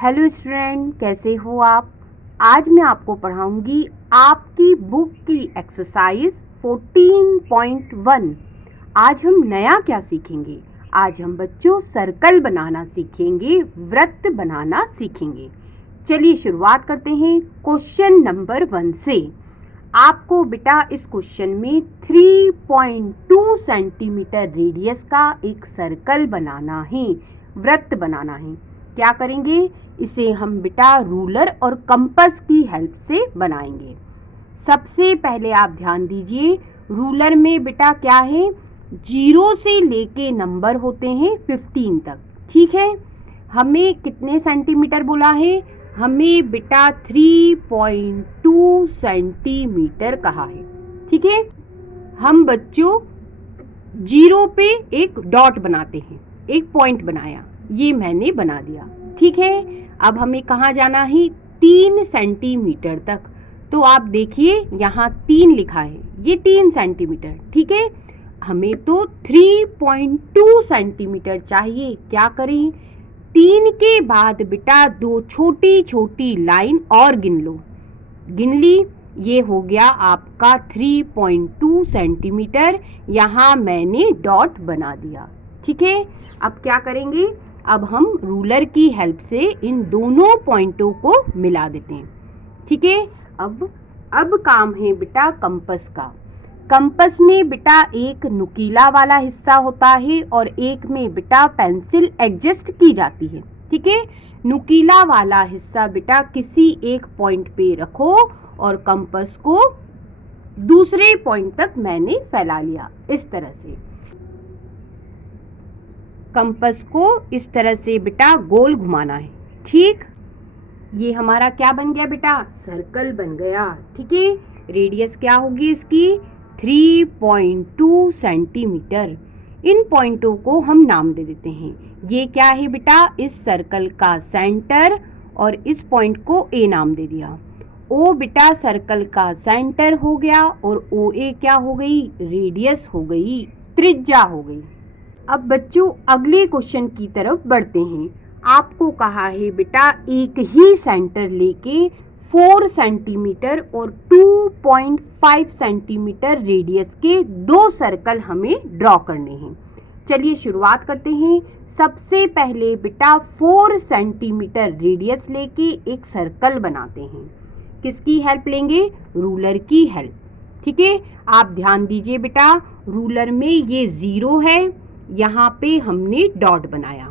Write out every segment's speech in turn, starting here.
Hello student, कैसे हो आप। आज मैं आपको पढ़ाऊंगी आपकी बुक की एक्सरसाइज 14.1। आज हम नया क्या सीखेंगे। आज हम बच्चों सर्कल बनाना सीखेंगे, वृत्त बनाना सीखेंगे। चलिए शुरुआत करते हैं क्वेश्चन नंबर 1 से। आपको बेटा इस क्वेश्चन में 3.2 सेंटीमीटर रेडियस का एक सर्कल बनाना है, वृत्त बनाना है। क्या करेंगे, इसे हम बेटा रूलर और कंपास की हेल्प से बनाएंगे। सबसे पहले आप ध्यान दीजिए, रूलर में बेटा क्या है, 0 से लेके नंबर होते हैं 15 तक। ठीक है, हमें कितने सेंटीमीटर बोला है, हमें बेटा 3.2 सेंटीमीटर कहा है। ठीक है, हम बच्चों 0 पे एक डॉट बनाते हैं, एक पॉइंट बनाया, ये मैंने बना दिया। ठीक है, अब हमें कहाँ जाना है, 3 सेंटीमीटर तक। तो आप देखिए यहाँ 3 लिखा है, ये 3 सेंटीमीटर। ठीक है, हमें तो 3.2 सेंटीमीटर चाहिए। क्या करें, 3 के बाद बेटा 2 छोटी छोटी लाइन और गिन लो। गिन ली, ये हो गया आपका 3.2 सेंटीमीटर। यहाँ मैंने डॉट बना दिया। ठीक है, अब क्या करेंगे, अब हम रूलर की हेल्प से इन दोनों पॉइंटों को मिला देते हैं। ठीक है, अब काम है बेटा कंपास का। कंपास में बेटा एक नुकीला वाला हिस्सा होता है और एक में बेटा पेंसिल एडजस्ट की जाती है। ठीक है, नुकीला वाला हिस्सा बेटा किसी एक पॉइंट पे रखो और कंपास को दूसरे पॉइंट तक मैंने फैला लिया। इस तरह से कंपास को इस तरह से बेटा गोल घुमाना है। ठीक, ये हमारा क्या बन गया बेटा, सर्कल बन गया। ठीक है, रेडियस क्या होगी इसकी, 3.2 सेंटीमीटर। इन पॉइंटों को हम नाम दे देते हैं। ये क्या है बेटा, इस सर्कल का सेंटर, और इस पॉइंट को ए नाम दे दिया। ओ बेटा सर्कल का सेंटर हो गया और ओ ए क्या हो गई, रेडियस हो गई, त्रिज्या हो गई। अब बच्चों अगले क्वेश्चन की तरफ बढ़ते हैं। आपको कहा है बेटा एक ही सेंटर लेके 4 सेंटीमीटर और 2.5 सेंटीमीटर रेडियस के 2 सर्कल हमें ड्रॉ करने हैं। चलिए शुरुआत करते हैं। सबसे पहले बेटा 4 सेंटीमीटर रेडियस लेके एक सर्कल बनाते हैं। किसकी हेल्प लेंगे, रूलर की हेल्प। ठीक है, आप ध्यान दीजिए बेटा, रूलर में ये 0 है, यहाँ पे हमने डॉट बनाया।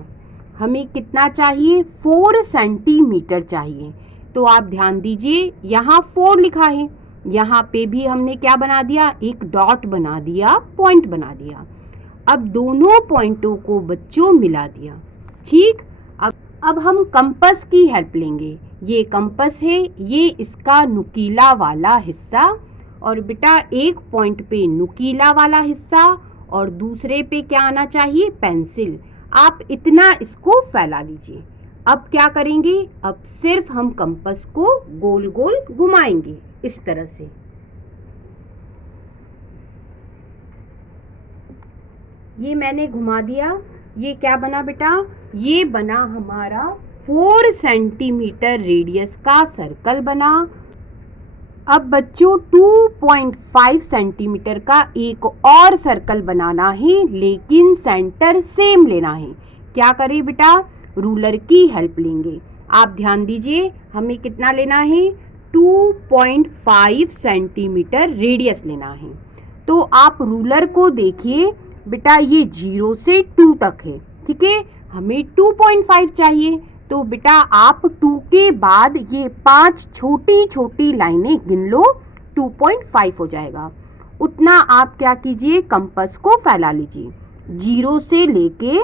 हमें कितना चाहिए, 4 सेंटीमीटर चाहिए। तो आप ध्यान दीजिए, यहाँ 4 लिखा है, यहाँ पे भी हमने क्या बना दिया, एक डॉट बना दिया, पॉइंट बना दिया। अब दोनों पॉइंटों को बच्चों मिला दिया। ठीक, अब हम कंपास की हेल्प लेंगे। ये कंपास है, ये इसका नुकीला वाला हिस्सा, और बेटा एक पॉइंट पे नुकीला वाला हिस्सा और दूसरे पे क्या आना चाहिए, पेंसिल। आप इतना इसको फैला लीजिए। अब क्या करेंगे, अब सिर्फ हम कंपास को गोल गोल घुमाएंगे इस तरह से। ये मैंने घुमा दिया। ये क्या बना बेटा, ये बना हमारा 4 सेंटीमीटर रेडियस का सर्कल बना। अब बच्चों 2.5 सेंटीमीटर का एक और सर्कल बनाना है, लेकिन सेंटर सेम लेना है। क्या करें बेटा, रूलर की हेल्प लेंगे। आप ध्यान दीजिए, हमें कितना लेना है, 2.5 सेंटीमीटर रेडियस लेना है। तो आप रूलर को देखिए बेटा, ये 0 से 2 तक है। ठीक है, हमें 2.5 चाहिए। तो बेटा आप 2 के बाद ये 5 छोटी छोटी लाइनें गिन लो, 2.5 हो जाएगा। उतना आप क्या कीजिए, कंपास को फैला लीजिए। 0 से लेके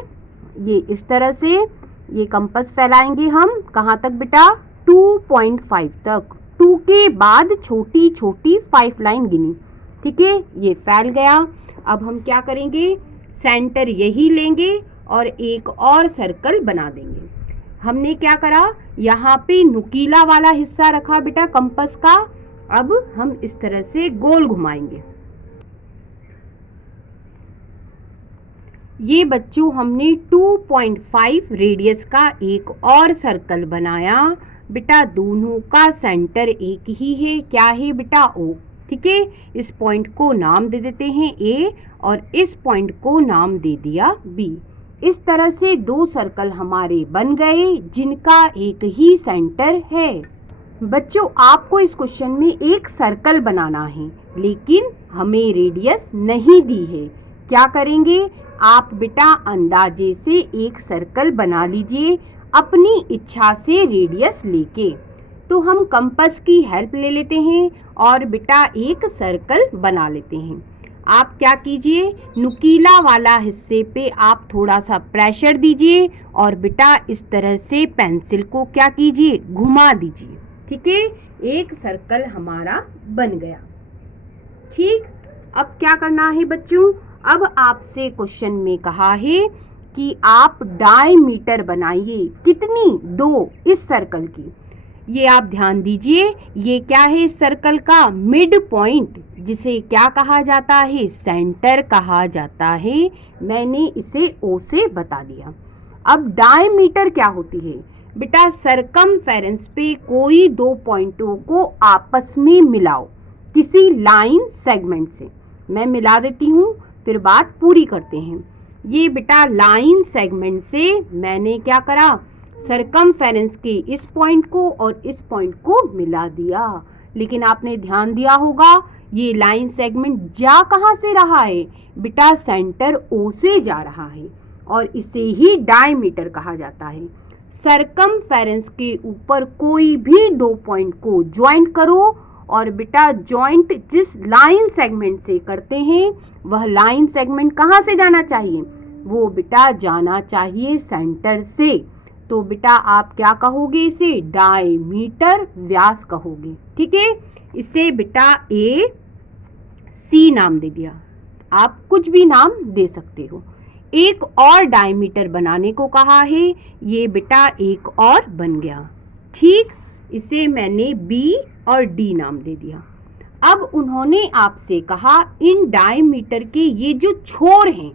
ये इस तरह से ये कंपास फैलाएंगे हम कहाँ तक बेटा, 2.5 तक। 2 के बाद छोटी छोटी 5 लाइन गिनी। ठीक है, ये फैल गया। अब हम क्या करेंगे, सेंटर यही लेंगे और एक और सर्कल बना देंगे। हमने क्या करा, यहाँ पे नुकीला वाला हिस्सा रखा बेटा कंपास का। अब हम इस तरह से गोल घुमाएंगे। ये बच्चों हमने 2.5 रेडियस का एक और सर्कल बनाया। बेटा दोनों का सेंटर एक ही है, क्या है बेटा? O। ठीक है, इस पॉइंट को नाम दे देते हैं A और इस पॉइंट को नाम दे दिया B। इस तरह से दो सर्कल हमारे बन गए जिनका एक ही सेंटर है। बच्चों आपको इस क्वेश्चन में एक सर्कल बनाना है लेकिन हमें रेडियस नहीं दी है। क्या करेंगे? आप बेटा अंदाजे से एक सर्कल बना लीजिए अपनी इच्छा से रेडियस लेके। तो हम कंपास की हेल्प ले लेते हैं और बेटा एक सर्कल बना लेते हैं। आप क्या कीजिए, नुकीला वाला हिस्से पे आप थोड़ा सा प्रेशर दीजिए और बेटा इस तरह से पेंसिल को क्या कीजिए, घुमा दीजिए। ठीक है, एक सर्कल हमारा बन गया। ठीक, अब क्या करना है बच्चों? अब आपसे क्वेश्चन में कहा है कि आप डायमीटर बनाइए। कितनी? 2 इस सर्कल की। ये आप ध्यान दीजिए, ये क्या है इस सर्कल का? मिड पॉइंट, जिसे क्या कहा जाता है? सेंटर कहा जाता है। मैंने इसे O से बता दिया। अब डायमीटर क्या होती है? बेटा सरकमफेरेंस पे कोई दो पॉइंटों को आपस में मिलाओ किसी लाइन सेगमेंट से। मैं मिला देती हूँ, फिर बात पूरी करते हैं। ये बेटा लाइन सेगमेंट से मैंने क्या करा, सरकमफेरेंस के इस पॉइंट को और इस पॉइंट को मिला दिया। लेकिन आपने ध्यान दिया होगा ये लाइन सेगमेंट जा कहाँ से रहा है? बेटा सेंटर O से जा रहा है और इसे ही डायमीटर कहा जाता है। सरकमफेरेंस के ऊपर कोई भी दो पॉइंट को ज्वाइंट करो और बेटा ज्वाइंट जिस लाइन सेगमेंट से करते हैं वह लाइन सेगमेंट कहाँ से जाना चाहिए? वो बेटा जाना चाहिए सेंटर से। तो बेटा आप क्या कहोगे इसे? डायमीटर, व्यास कहोगे। ठीक है, इसे बेटा AC नाम दे दिया। आप कुछ भी नाम दे सकते हो। एक और डायमीटर बनाने को कहा है, ये बेटा एक और बन गया। ठीक, इसे मैंने B और D नाम दे दिया। अब उन्होंने आपसे कहा इन डायमीटर के ये जो छोर हैं,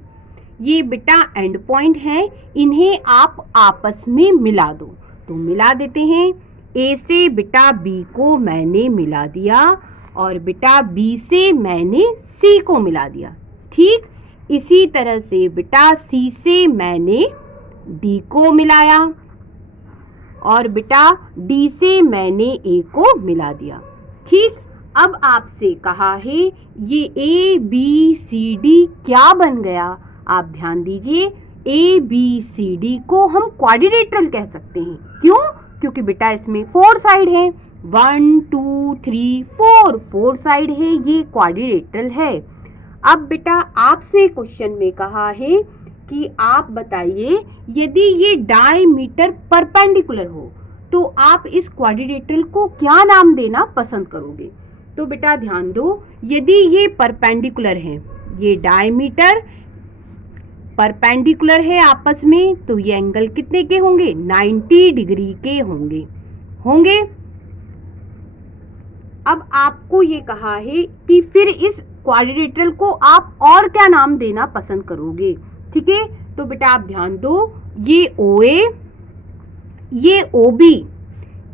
ये बेटा एंड पॉइंट हैं, इन्हें आप आपस में मिला दो। तो मिला देते हैं। A से बेटा B को मैंने मिला दिया और बेटा B से मैंने C को मिला दिया। ठीक, इसी तरह से बेटा C से मैंने D को मिलाया और बेटा D से मैंने A को मिला दिया। ठीक, अब आपसे कहा है ये ABCD क्या बन गया? आप ध्यान दीजिए, ABCD को हम क्वाड्रिलेटरल कह सकते हैं। क्यों? क्योंकि बेटा इसमें 4 साइड है, 1 2 3 4 4 साइड है, ये क्वाड्रिलेटरल है। अब बेटा आपसे क्वेश्चन में कहा है कि आप बताइए यदि ये डायमीटर परपेंडिकुलर हो तो आप इस क्वाड्रिलेटरल को क्या नाम देना पसंद करोगे? तो बेटा ध्यान दो, यदि ये परपेंडिकुलर है, ये डायमीटर परपेंडिकुलर है आपस में, तो ये एंगल कितने के होंगे? 90 डिग्री के होंगे। अब आपको ये कहा है कि फिर इस क्वाड्रिलेटरल को आप और क्या नाम देना पसंद करोगे? ठीक है, तो बेटा आप ध्यान दो, ये OA, ये OB,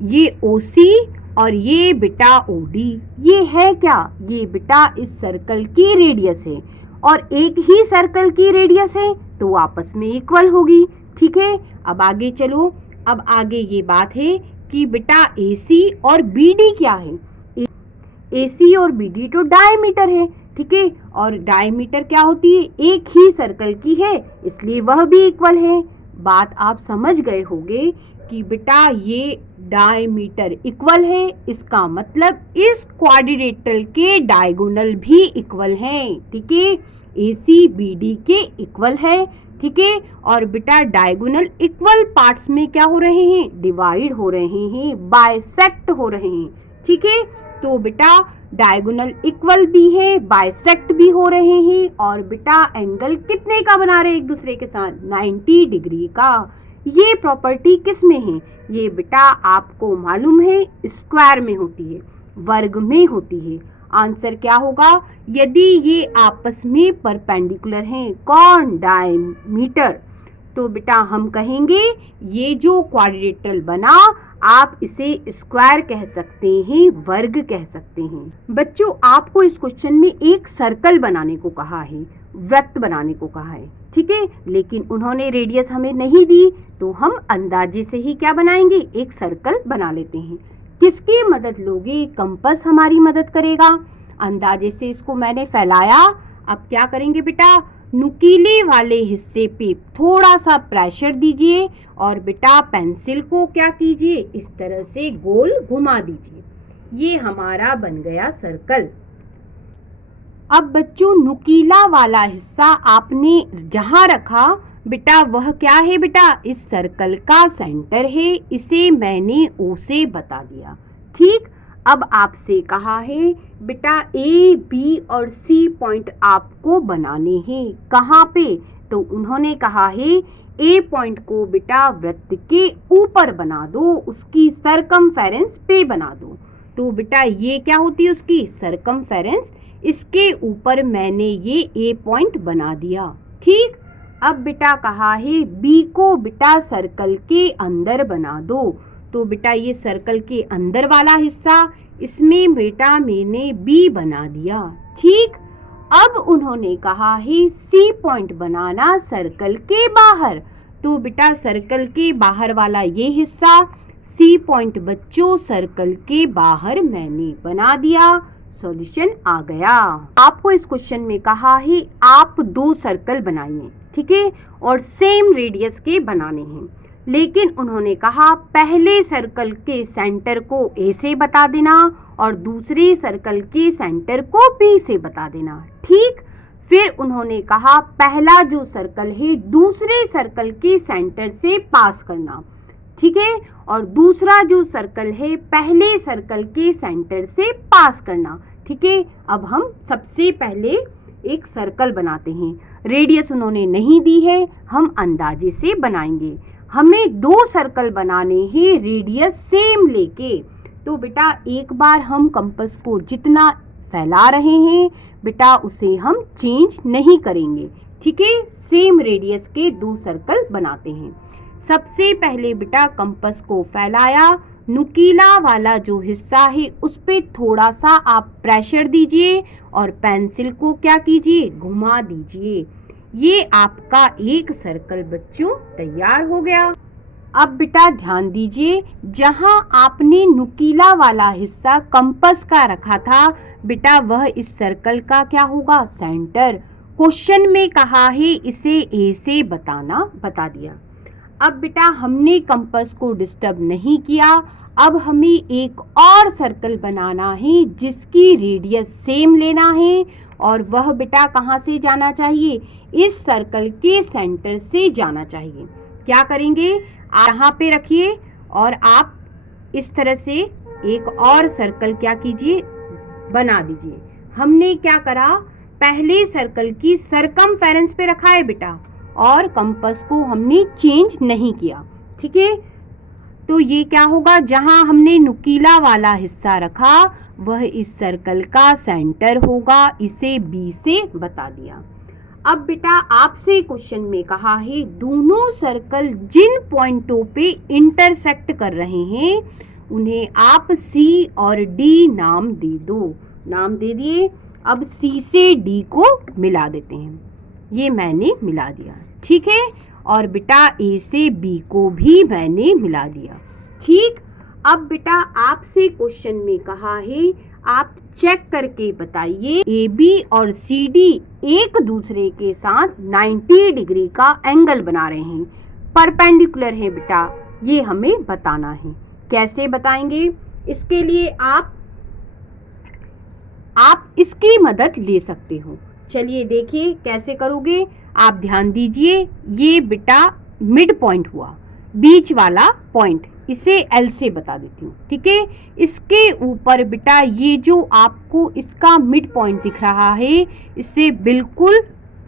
ये OC और ये बेटा OD, ये है क्या? ये बेटा इस सर्कल की रेडियस है और एक ही सर्कल की रेडियस है तो आपस में इक्वल होगी। ठीक है, अब आगे चलो। अब आगे ये बात है कि बेटा AC और BD क्या है? AC और BD तो डायमीटर है। ठीक है, और डायमीटर क्या होती है? एक ही सर्कल की है, इसलिए वह भी इक्वल है। बात आप समझ गए होंगे कि बेटा ये डायमीटर इक्वल है, इसका मतलब इस क्वाड्रिलेटरल के डायगोनल भी इक्वल हैं। ठीक है, AC BD के इक्वल है। ठीक है, और बेटा डायगोनल इक्वल पार्ट्स में क्या हो रहे हैं? डिवाइड हो रहे हैं, बाइसेक्ट हो रहे हैं। ठीक है, तो बेटा डायगोनल इक्वल भी है, बाइसेक्ट भी हो रहे हैं और बेटा एंगल कितने का बना रहे हैं एक दूसरे के साथ? 90 डिग्री का। ये प्रॉपर्टी किस में है? ये बेटा आपको मालूम है स्क्वायर में होती है, वर्ग में होती है। आंसर क्या होगा? यदि ये आपस में परपेंडिकुलर हैं, कौन? डायमीटर। तो बेटा हम कहेंगे ये जो क्वाड्रिलेटरल बना, आप इसे स्क्वायर कह सकते हैं, वर्ग कह सकते हैं। बच्चों आपको इस क्वेश्चन में एक सर्कल बनाने को कहा है, वृत्त बनाने को कहा है, ठीक है, लेकिन उन्होंने रेडियस हमें नहीं दी, तो हम अंदाजे से ही क्या बनाएंगे? एक सर्कल बना लेते हैं। किसकी मदद लोगे? कंपास हमारी मदद करेगा। अंदाजे से इसको मैंने फैलाया। अब क्या करेंगे बेटा? नुकीले वाले हिस्से पे थोड़ा सा प्रेशर दीजिए और बेटा पेंसिल को क्या कीजिए? इस तरह से गोल घुमा दीजिए। ये हमारा बन गया सर्कल। अब बच्चों नुकीला वाला हिस्सा आपने जहां रखा बेटा, वह क्या है बेटा? इस सर्कल का सेंटर है। इसे मैंने ओ से बता दिया, ठीक। अब आपसे कहा है बेटा ए, बी और सी पॉइंट आपको बनाने हैं। कहाँ पे? तो उन्होंने कहा है ए पॉइंट को बेटा वृत्त के ऊपर बना दो, उसकी सरकमफेरेंस पे बना दो। तो बेटा ये क्या होती है? उसकी सरकमफेरेंस। इसके ऊपर मैंने ये ए पॉइंट बना दिया, ठीक। अब बेटा कहा है बी को बेटा सर्कल के अंदर बना दो। तो बेटा ये सर्कल के अंदर वाला हिस्सा, इसमें बेटा मैंने बी बना दिया, ठीक। अब उन्होंने कहा है सी पॉइंट बनाना सर्कल के बाहर। तो बेटा सर्कल के बाहर वाला ये हिस्सा, सी पॉइंट बच्चों सर्कल के बाहर मैंने बना दिया। सॉल्यूशन आ गया। आपको इस क्वेश्चन में कहा है आप 2 सर्कल बनाइए, ठीक है, और सेम रेडियस के बनाने हैं। लेकिन उन्होंने कहा पहले सर्कल के सेंटर को ए से बता देना और दूसरे सर्कल के सेंटर को बी से बता देना, ठीक। फिर उन्होंने कहा पहला जो सर्कल है दूसरे सर्कल के सेंटर से पास करना, ठीक है, और दूसरा जो सर्कल है पहले सर्कल के सेंटर से पास करना, ठीक है। अब हम सबसे पहले एक सर्कल बनाते हैं। रेडियस उन्होंने नहीं दी है, हम अंदाजे से बनाएंगे। हमें 2 सर्कल बनाने हैं रेडियस सेम लेके। तो बेटा एक बार हम कंपास को जितना फैला रहे हैं बेटा उसे हम चेंज नहीं करेंगे, ठीक है। सेम रेडियस के 2 सर्कल बनाते हैं। सबसे पहले बेटा कंपास को फैलाया, नुकीला वाला जो हिस्सा है उस पे थोड़ा सा आप प्रेशर दीजिए और पेंसिल को क्या कीजिए? घुमा दीजिए। ये आपका एक सर्कल बच्चों तैयार हो गया। अब बेटा ध्यान दीजिए, जहां आपने नुकीला वाला हिस्सा कंपास का रखा था बेटा वह इस सर्कल का क्या होगा? सेंटर। क्वेश्चन में कहा है इसे ए से बताना, बता दिया। अब बेटा हमने कंपास को डिस्टर्ब नहीं किया। अब हमें एक और सर्कल बनाना है जिसकी रेडियस सेम लेना है और वह बेटा कहाँ से जाना चाहिए? इस सर्कल के सेंटर से जाना चाहिए। क्या करेंगे? आप यहाँ पे रखिए और आप इस तरह से एक और सर्कल क्या कीजिए? बना दीजिए। हमने क्या करा? पहले सर्कल की सरकमफेरेंस पे रखा है बेटा और कंपास को हमने चेंज नहीं किया, ठीक है। तो ये क्या होगा? जहां हमने नुकीला वाला हिस्सा रखा वह इस सर्कल का सेंटर होगा। इसे बी से बता दिया। अब बेटा आपसे क्वेश्चन में कहा है दोनों सर्कल जिन पॉइंटों पे इंटरसेक्ट कर रहे हैं उन्हें आप सी और डी नाम दे दो। नाम दे दिए। अब सी से डी को मिला देते हैं। ये मैंने मिला दिया, ठीक है। और बेटा ए से बी को भी मैंने मिला दिया, ठीक। अब बेटा आपसे क्वेश्चन में कहा है आप चेक करके बताइए ए बी और सी डी एक दूसरे के साथ 90 डिग्री का एंगल बना रहे हैं, परपेंडिकुलर है बेटा, ये हमें बताना है। कैसे बताएंगे? इसके लिए आप इसकी मदद ले सकते हो। चलिए देखिए कैसे करोगे। आप ध्यान दीजिए, ये बेटा मिड पॉइंट हुआ, बीच वाला पॉइंट, इसे एल से बता देती हूँ, ठीक है। इसके ऊपर बेटा ये जो आपको इसका मिड पॉइंट दिख रहा है इसे बिल्कुल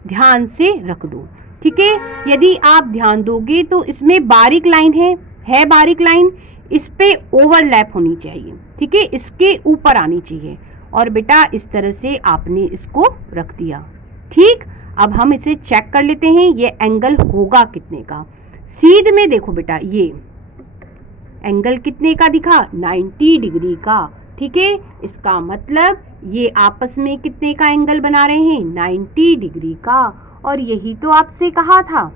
ध्यान से रख दो, ठीक है। यदि आप ध्यान दोगे तो इसमें बारीक लाइन है बारीक लाइन, इस पे ओवरलैप होनी चाहिए, ठीक है, इसके ऊपर आनी चाहिए। और बेटा इस तरह से आपने इसको रख दिया। ठीक, अब हम इसे चेक कर लेते हैं ये एंगल होगा कितने का। सीध में देखो बेटा, ये एंगल कितने का दिखा, 90 डिग्री का। ठीक है, इसका मतलब ये आपस में कितने का एंगल बना रहे हैं, 90 डिग्री का। और यही तो आपसे कहा था